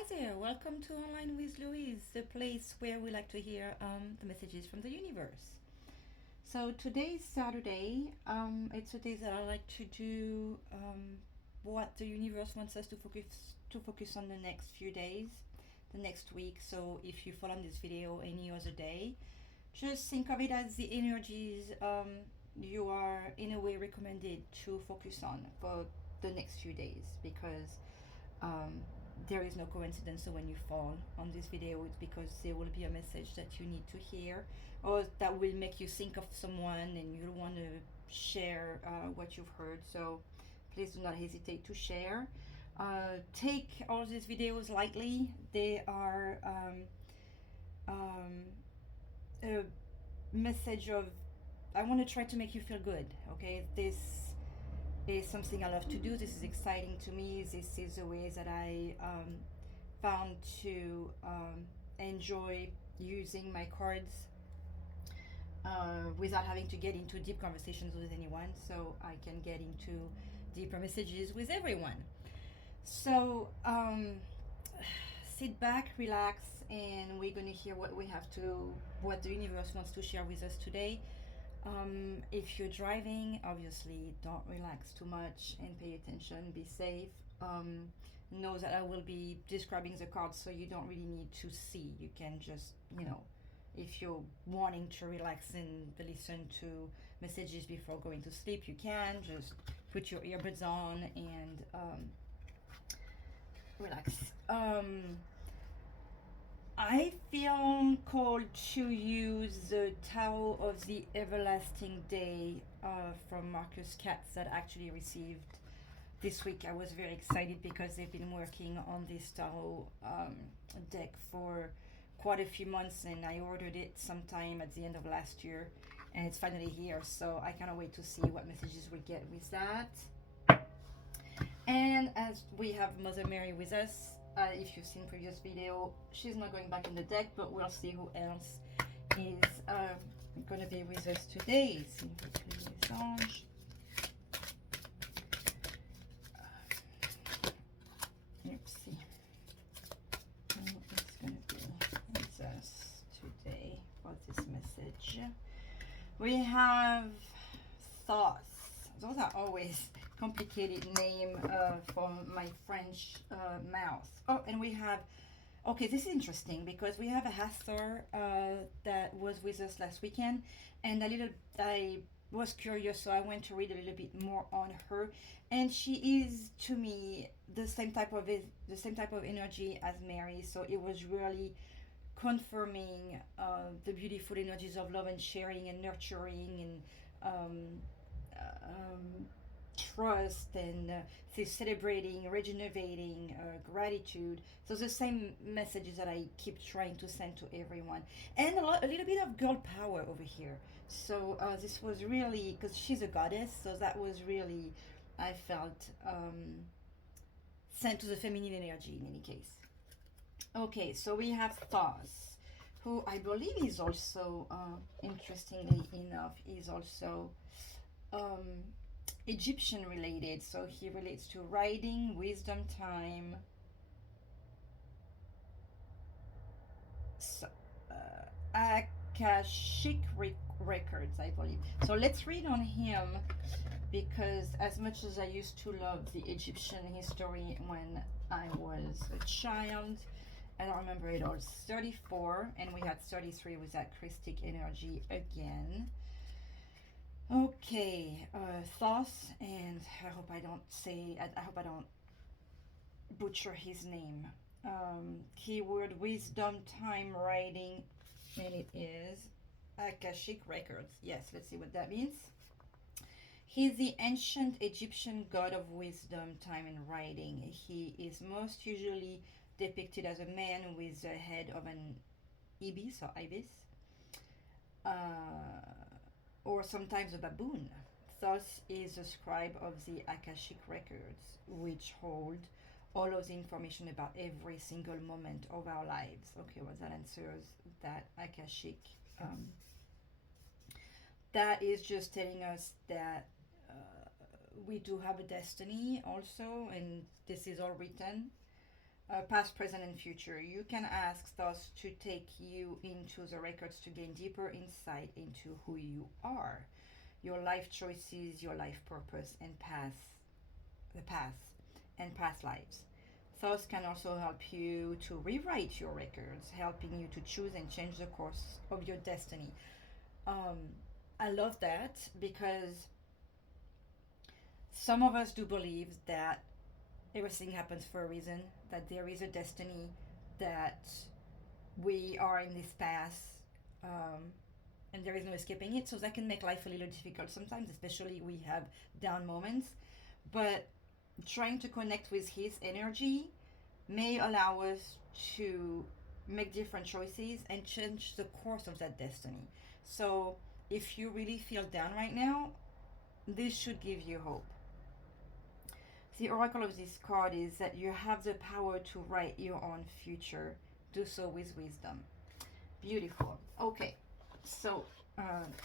Hi there, welcome to Online with Louise, the place where we like to hear the messages from the universe. So today is Saturday. It's a day that I like to do what the universe wants us to focus on the next few days, the next week. So if you follow this video any other day, just think of it as the energies you are in a way recommended to focus on for the next few days because um, there is no coincidence. So when you fall on this video, it's because there will be a message that you need to hear, or that will make you think of someone and you want to share what you've heard. So please do not hesitate to share. Take all these videos lightly. They are um, a message of, I want to try to make you feel good. Okay, this is something I love to do. This is exciting to me. This is a way that I found to enjoy using my cards without having to get into deep conversations with anyone. So I can get into deeper messages with everyone. So sit back, relax, and we're going to hear what the universe wants to share with us today. If you're driving, obviously don't relax too much and pay attention, be safe. Know that I will be describing the cards, so you don't really need to see. You can just, if you're wanting to relax and listen to messages before going to sleep, you can just put your earbuds on and relax. I feel called to use the Tao of the Everlasting Day from Marcus Katz that I actually received this week. I was very excited because they've been working on this Tao deck for quite a few months, and I ordered it sometime at the end of last year, and it's finally here. So I cannot wait to see what messages we get with that. And as we have Mother Mary with us, if you've seen previous video, she's not going back in the deck, but we'll see who else is going to be with us today. Let's see who is going to be with us today for this message. We have thoughts. Those are always complicated name for my French mouth. Oh, and we have, okay, this is interesting because we have a Hastor that was with us last weekend, and I was curious, so I went to read a little bit more on her, and she is to me the same type of energy as Mary. So it was really confirming the beautiful energies of love and sharing and nurturing and trust and celebrating, regenerating, gratitude. So the same messages that I keep trying to send to everyone, and a little bit of girl power over here. So this was really, because she's a goddess, so that was really, I felt sent to the feminine energy in any case. Okay, so we have Thos, who I believe is also, interestingly enough, is also um, Egyptian related. So he relates to writing, wisdom time, so, Akashic records, I believe. So let's read on him, because as much as I used to love the Egyptian history when I was a child, I don't remember it all. 34, and we had 33 with that Christic energy again. Okay, Thoth, and I hope I don't butcher his name. Keyword wisdom, time, writing, and it is Akashic records. Yes, let's see what that means. He's the ancient Egyptian god of wisdom, time, and writing. He is most usually depicted as a man with the head of an ibis, or sometimes a baboon. Thus is a scribe of the Akashic records, which hold all of the information about every single moment of our lives. Okay, well, that answers that Akashic. That is just telling us that we do have a destiny also, and this is all written. past, present, and future. You can ask stars to take you into the records to gain deeper insight into who you are, your life choices, your life purpose, and the past and past lives. Thoughts can also help you to rewrite your records, helping you to choose and change the course of your destiny. Um, I love that because some of us do believe that everything happens for a reason, that there is a destiny, that we are in this path, um, and there is no escaping it. So that can make life a little difficult sometimes, especially we have down moments. But trying to connect with his energy may allow us to make different choices and change the course of that destiny. So if you really feel down right now, this should give you hope. The oracle of this card is that you have the power to write your own future. Do so with wisdom. Beautiful. Okay, so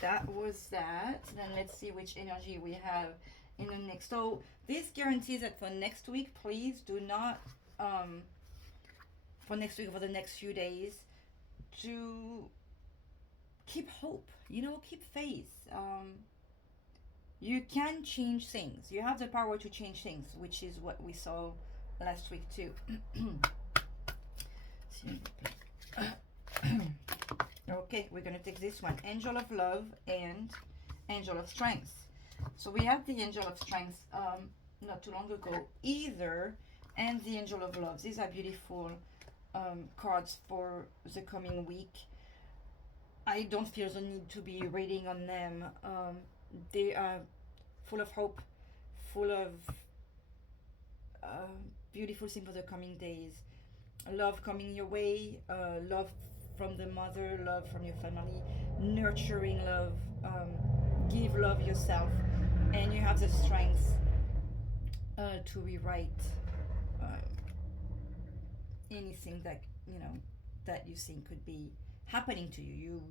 that was that. Then let's see which energy we have in the next. So this guarantees that for next week, please do not, for next week, for the next few days, to keep hope, keep faith. You can change things. You have the power to change things, which is what we saw last week too. Okay, we're going to take this one, Angel of Love and Angel of Strength. So we have the Angel of Strength not too long ago either, and the Angel of Love. These are beautiful cards for the coming week. I don't feel the need to be reading on them. They are full of hope, full of beautiful things for the coming days. Love coming your way, love from the mother, love from your family, nurturing love, give love yourself, and you have the strength to rewrite anything that that you think could be happening to you.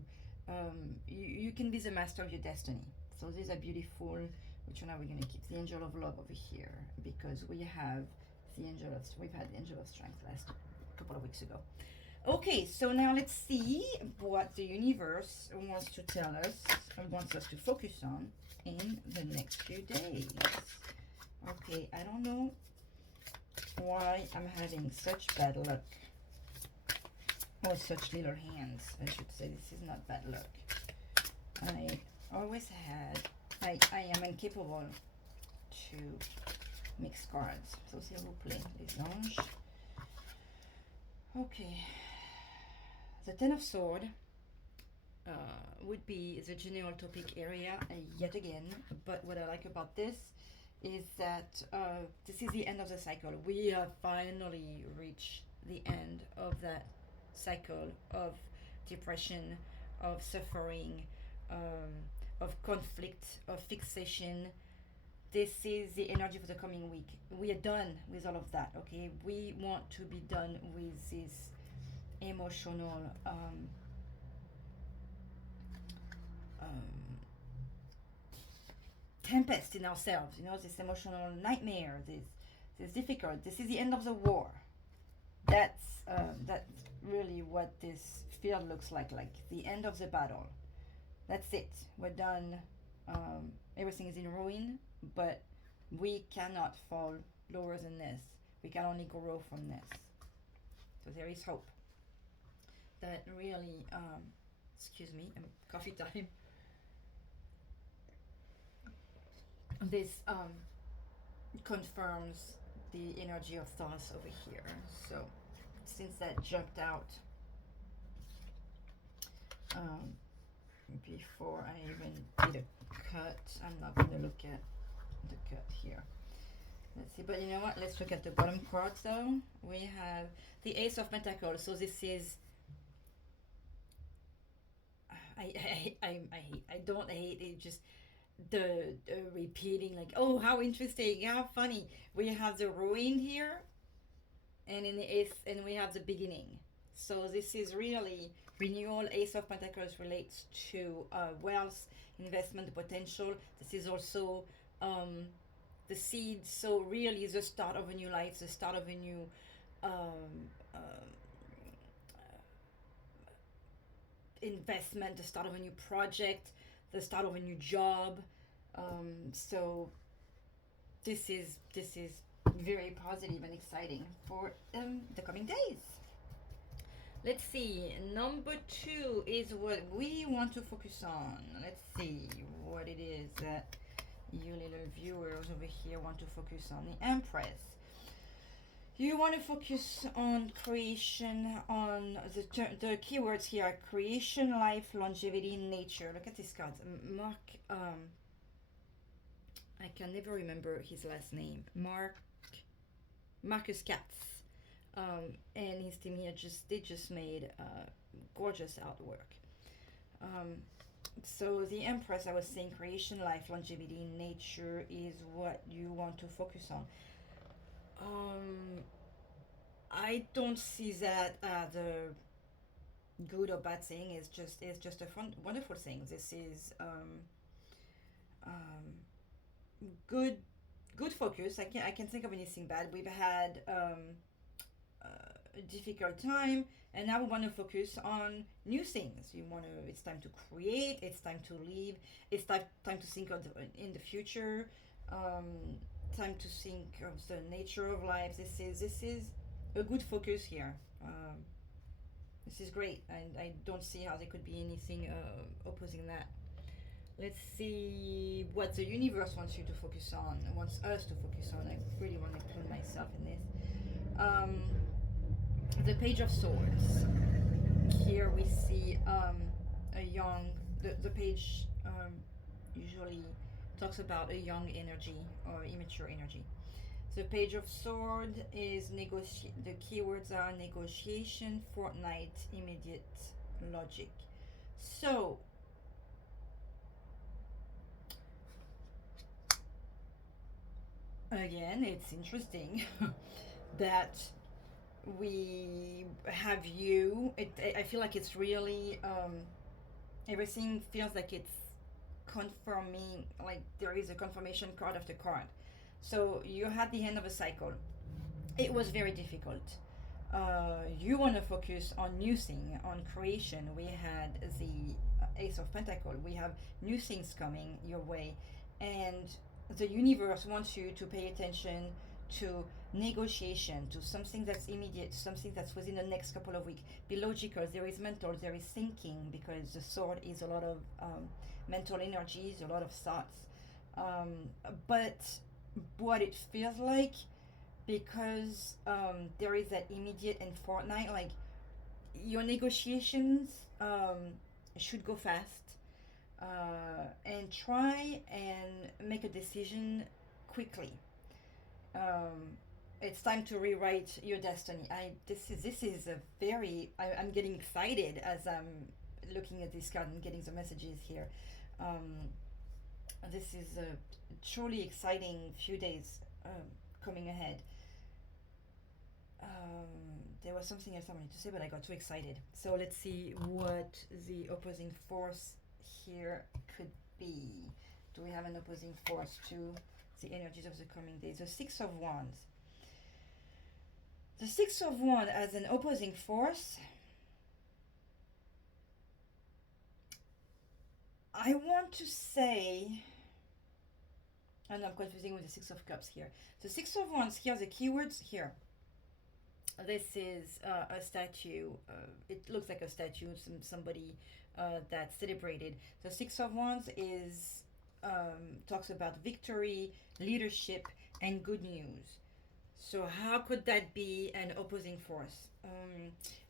You can be the master of your destiny. So these are beautiful. Which one are we going to keep? The Angel of Love over here, because we have we've had the Angel of Strength last couple of weeks ago. Okay, so now let's see what the universe wants to tell us and wants us to focus on in the next few days. Okay, I don't know why I'm having such bad luck. Or such little hands, I should say. This is not bad luck. I always had, I am incapable to mix cards. So s'il vous plaît, les anges. Okay. The Ten of Swords would be the general topic area yet again. But what I like about this is that this is the end of the cycle. We have finally reached the end of that cycle of depression, of suffering, of conflict, of fixation. This is the energy for the coming week. We are done with all of that, okay? We want to be done with this emotional tempest in ourselves, this emotional nightmare, this difficult. This is the end of the war. That's really what this field looks like the end of the battle. That's it. We're done. Everything is in ruin, but we cannot fall lower than this. We can only grow from this. So there is hope. That really, excuse me, coffee time. This confirms the energy of Thoth over here. So since that jumped out before I even did a cut, I'm not going to look at the cut here. Let's see, but you know what? Let's look at the bottom cards though. We have the Ace of Pentacles. So this is, I don't hate it, just the repeating, like, oh, how interesting, how funny. We have the ruin here, and in the Ace, and we have the beginning. So this is really renewal. Ace of Pentacles relates to wealth, investment potential. This is also the seed. So really the start of a new life, the start of a new um, investment, the start of a new project, the start of a new job. So this is very positive and exciting for the coming days. Let's see. Number two is what we want to focus on. Let's see what it is that you little viewers over here want to focus on. The Empress. You want to focus on creation, on the keywords here are creation, life, longevity, nature. Look at these cards. I can never remember his last name. Marcus Katz. And his team here just made gorgeous artwork. So the Empress, I was saying, creation, life, longevity, nature is what you want to focus on. I don't see that as a good or bad thing. It's just a fun, wonderful thing. This is good good focus. I can think of anything bad. We've had a difficult time, and now we want to focus on new things. It's time to create, it's time to live, it's time to think in the future, time to think of the nature of life. This is a good focus here. This is great. I don't see how there could be anything opposing that. Let's see what the universe wants you to focus on, wants us to focus on. I really want to include myself in this. The Page of Swords. Here we see a young, the page usually talks about a young energy or immature energy. The Page of Swords is the keywords are negotiation, fortnight, immediate, logic. So again, it's interesting that we have you. I feel like it's really everything feels like it's confirming, like there is a confirmation card after card. So you had the end of a cycle. It was very difficult. You want to focus on new thing, on creation. We had the Ace of Pentacle. We have new things coming your way, and the universe wants you to pay attention to negotiation, to something that's immediate, something that's within the next couple of weeks. Be logical. There is mental. There is thinking, because the sword is a lot of mental energies, a lot of thoughts. But what it feels like, because there is that immediate and fortnight, like your negotiations should go fast, and try and make a decision quickly. It's time to rewrite your destiny. This is a very I'm getting excited as I'm looking at this card and getting the messages here. This is a truly exciting few days coming ahead. There was something else I wanted to say, but I got too excited. So let's see what the opposing force here could be. Do we have an opposing force to the energies of the coming days? The Six of Wands. The Six of Wands as an opposing force. I want to say, and I'm confusing with the Six of Cups here. The Six of Wands here, the keywords here. This is a statue. It looks like a statue, somebody that's celebrated. The Six of Wands is talks about victory, leadership, and good news. So how could that be an opposing force?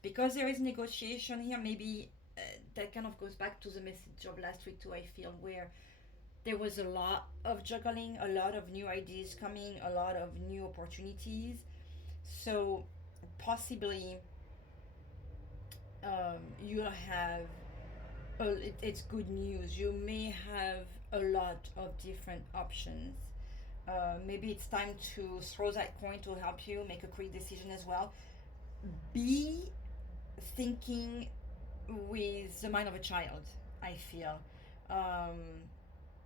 Because there is negotiation here, maybe that kind of goes back to the message of last week too, I feel, where there was a lot of juggling, a lot of new ideas coming, a lot of new opportunities. So possibly you'll have it's good news. You may have a lot of different options. Maybe it's time to throw that coin to help you make a quick decision as well. Be thinking with the mind of a child, I feel.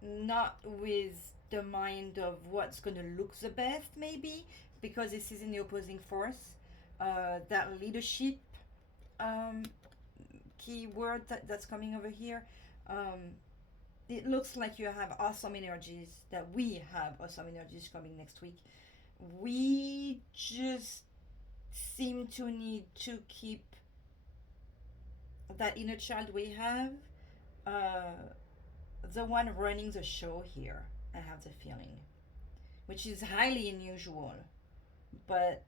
Not with the mind of what's going to look the best, maybe, because this is in the opposing force. that leadership um, keyword that's coming over here. Um, it looks like you have awesome energies, that we have awesome energies coming next week. We just seem to need to keep that inner child we have, uh, the one running the show here. I have the feeling, which is highly unusual, but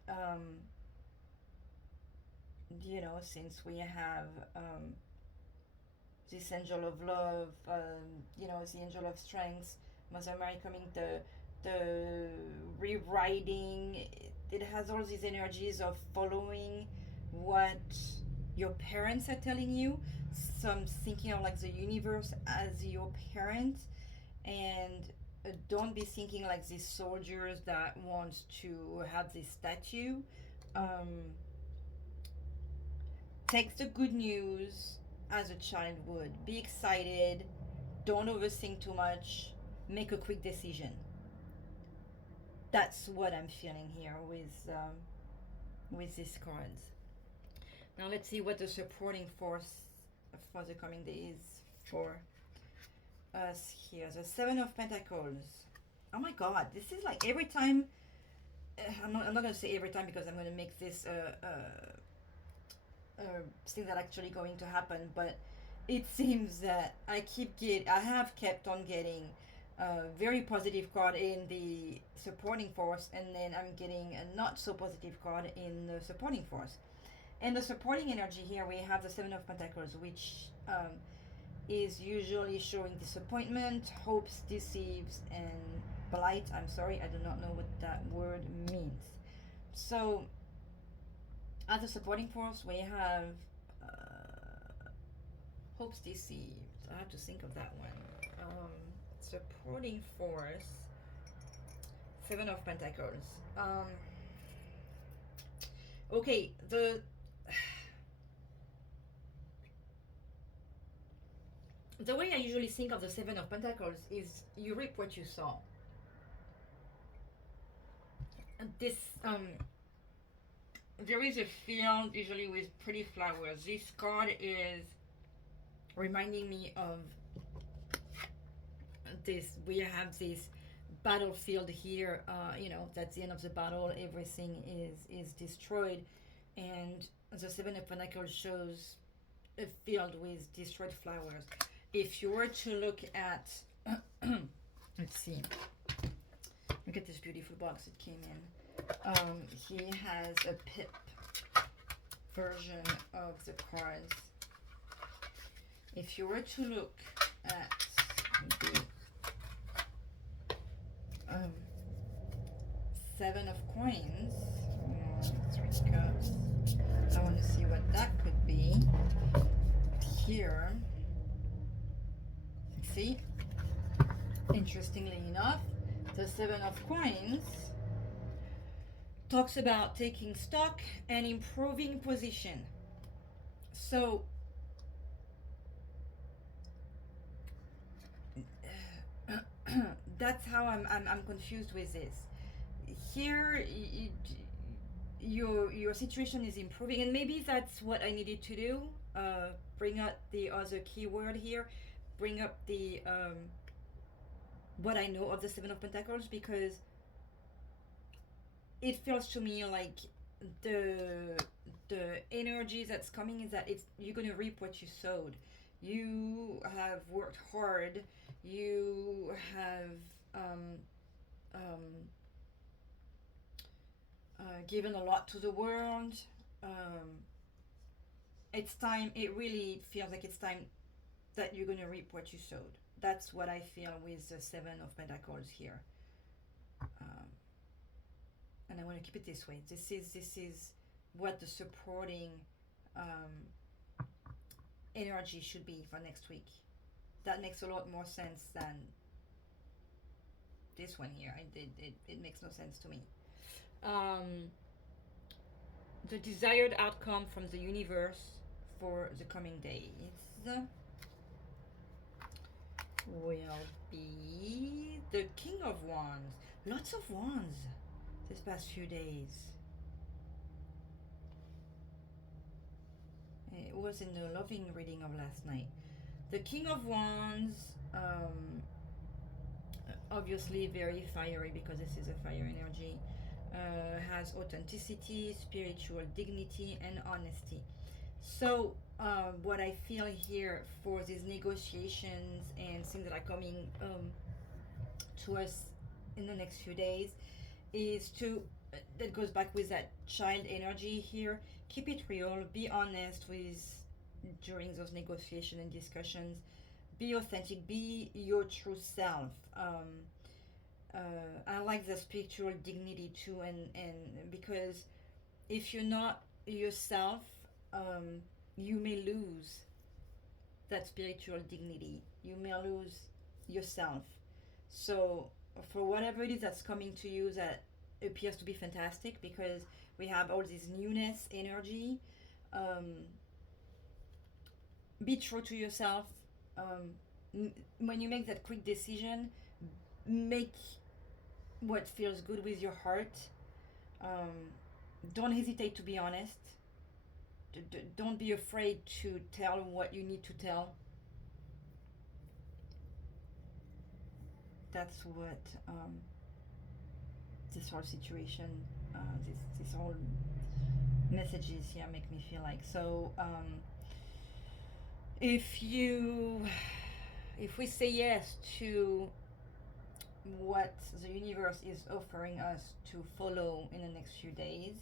since we have this angel of love, the angel of strength, Mother Mary coming, the rewriting, it has all these energies of following what your parents are telling you. So I'm thinking of like the universe as your parent, and don't be thinking like these soldiers that want to have this statue. Um, Take the good news as a child would. Be excited. Don't overthink too much. Make a quick decision. That's what I'm feeling here with these cards. Now let's see what the supporting force for the coming days for us here. The Seven of Pentacles. Oh my God, this is like every time. I'm not going to say every time, because I'm going to make this thing that actually going to happen, but it seems that I have kept on getting a very positive card in the supporting force, and then I'm getting a not so positive card in the supporting force. And the supporting energy here, we have the Seven of Pentacles, which is usually showing disappointment, hopes, deceives, and blight. I'm sorry, I do not know what that word means. So as a supporting force, we have hopes, deceived. I have to think of that one. Supporting force, Seven of Pentacles. Okay, the way I usually think of the Seven of Pentacles is you reap what you sow. This there is a field usually with pretty flowers. This card is reminding me of this. We have this battlefield here. That's the end of the battle. Everything is destroyed, and the Seven of Pentacles shows a field with destroyed flowers. If you were to look at, let's see, look at this beautiful box it came in. He has a pip version of the cards. If you were to look at the Seven of Coins, three cups, I want to see what that could be. Here, see, interestingly enough, the Seven of Coins talks about taking stock and improving position. So that's how I'm confused with this. Here, your situation is improving, and maybe that's what I needed to do. Bring up the other keyword here. Bring up the what I know of the Seven of Pentacles, because it feels to me like the energy that's coming is that you're gonna reap what you sowed. You have worked hard. You have given a lot to the world. It's time. It really feels like it's time that you're gonna reap what you sowed. That's what I feel with the Seven of Pentacles here. And I want to keep it this way. This is what the supporting energy should be for next week. That makes a lot more sense than this one here. It makes no sense to me. The desired outcome from the universe for the coming days will be the King of Wands. Lots of wands this past few days. was in the loving reading of last night. The King of Wands, obviously very fiery because this is a fire energy, has authenticity, spiritual dignity, and honesty. So, what I feel here for these negotiations and things that are coming to us in the next few days is to, that goes back with that child energy here. Keep it real, be honest with during those negotiations and discussions. Be authentic, be your true self. I like the spiritual dignity too, and because if you're not yourself, you may lose that spiritual dignity. You may lose yourself. So, for whatever it is that's coming to you that appears to be fantastic, because we have all this newness energy, be true to yourself. When you make that quick decision, make what feels good with your heart. Don't hesitate to be honest. Don't be afraid to tell what you need to tell. That's what this whole situation, this whole messages here make me feel like. So if we say yes to what the universe is offering us to follow in the next few days,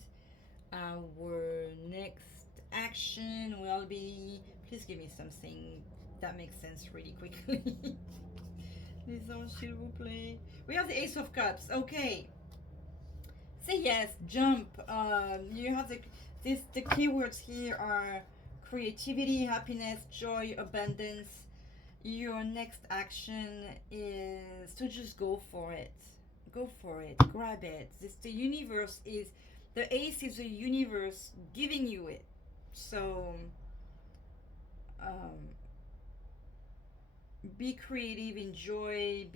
our next action will be, please give me something that makes sense really quickly. S'il vous plaît. We have the Ace of Cups. Okay. Say yes, jump. You have the keywords here are creativity, happiness, joy, abundance. Your next action is to just go for it. Go for it. Grab it. The universe is, the ace is the universe giving you it. So be creative, enjoy,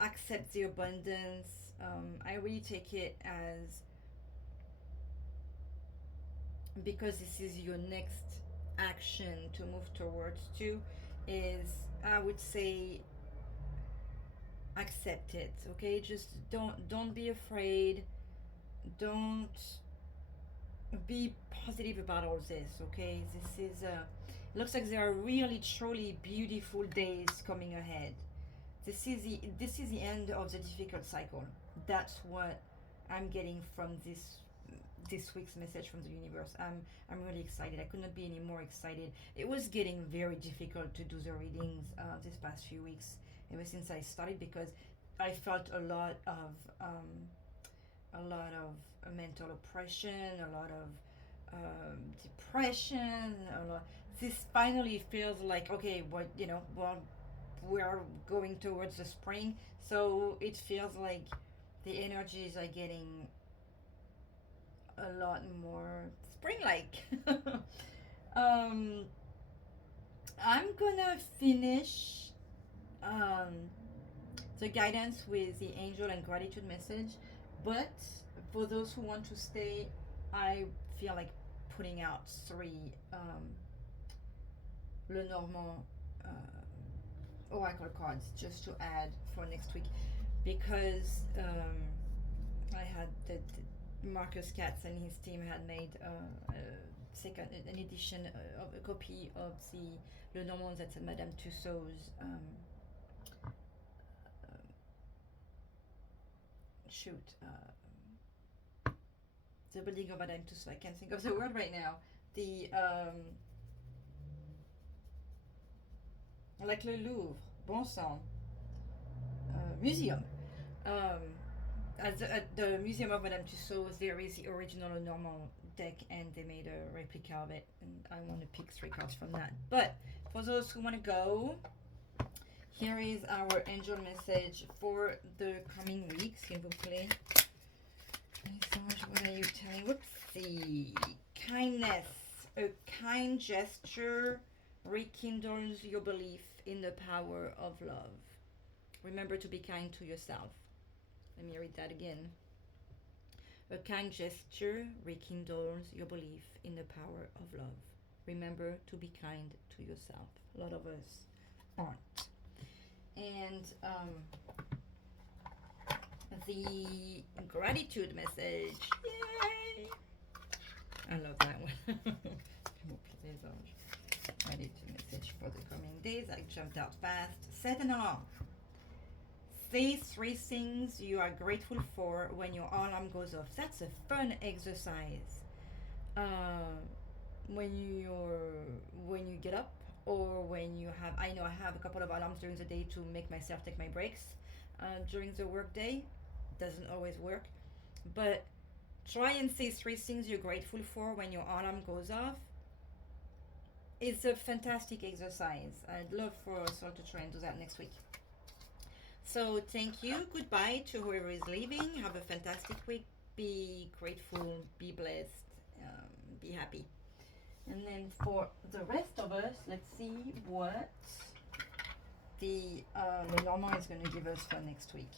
accept the abundance. I really take it as, because this is your next action to move towards too, is, I would say, accept it. Okay, just don't be afraid. Don't be positive about all this. Okay, this is it looks like there are really truly beautiful days coming ahead. This is the end of the difficult cycle. That's what I'm getting from this week's message from the universe. I'm really excited. I could not be any more excited. It was getting very difficult to do the readings this past few weeks, ever since I started, because I felt a lot of mental oppression, a lot of depression, a lot. This finally feels like, okay, well, we're going towards the spring, so it feels like the energies are getting a lot more spring-like. I'm gonna finish the guidance with the angel and gratitude message, but for those who want to stay, I feel like putting out 3 Lenormand oracle cards just to add for next week, because I had Marcus Katz and his team had made an edition of a copy of the Lenormand that's at Madame Tussauds the building of Madame Tussauds. I can't think of the word right now. The like le Louvre, bon sang, museum. At the Museum of Madame Tussauds, there is the original Lenormand deck, and they made a replica of it, and I want to pick 3 cards from that. But for those who want to go, here is our angel message for the coming weeks. S'il vous plaît. What are you telling? Whoopsie. Kindness. A kind gesture rekindles your belief in the power of love. Remember to be kind to yourself. Let me read that again. A kind gesture rekindles your belief in the power of love. remember to be kind to yourself. A lot of us aren't. And the gratitude message. Yay! I love that one. Gratitude message for the coming days. I jumped out fast. Set an alarm. Say 3 things you are grateful for when your alarm goes off. That's a fun exercise. When you get up, or when you have, I know I have a couple of alarms during the day to make myself take my breaks during the work day. Doesn't always work, but try and say 3 things you're grateful for when your alarm goes off. It's a fantastic exercise. I'd love for us all to try and do that next week. So thank you. Goodbye to whoever is leaving. Have a fantastic week. Be grateful. Be blessed. Be happy. And then for the rest of us, let's see what the Lenormand is going to give us for next week.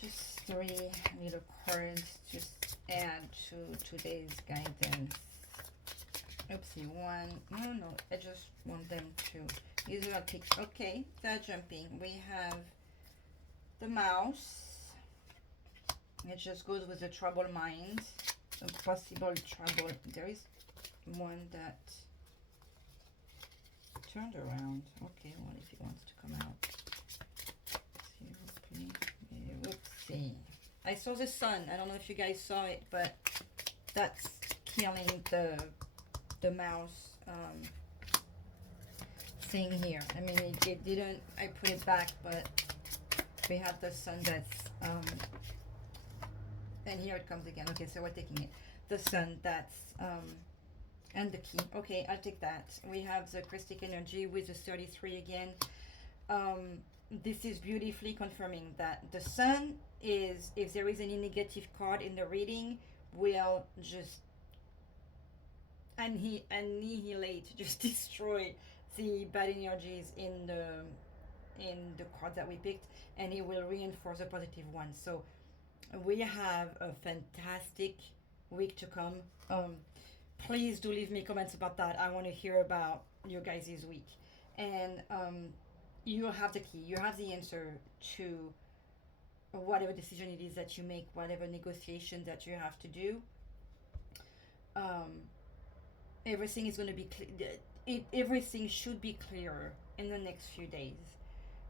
Just 3 little cards just add to today's guidance. Oopsie, 1. No, I just want them to use our pick. Okay, they're jumping. We have the mouse. It just goes with the troubled mind. A possible trouble. There is one that turned around. Okay, what if he wants to come out? Oopsie. I saw the sun. I don't know if you guys saw it, but that's killing the mouse thing here. I mean, it didn't. I put it back, but we have the sun that's and here it comes again. Okay, so we're taking it. The sun that's and the key. Okay, I'll take that. We have the Christic energy with the 33 again. This is beautifully confirming that the sun is, if there is any negative card in the reading, will just annihilate, just destroy the bad energies in the card that we picked, and it will reinforce the positive one. So we have a fantastic week to come. Please do leave me comments about that. I want to hear about your guys' week. And you have the key. You have the answer to whatever decision it is that you make, whatever negotiation that you have to do. Everything is going to be everything should be clearer in the next few days.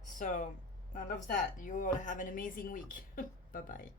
So I love that. You all have an amazing week. Bye bye.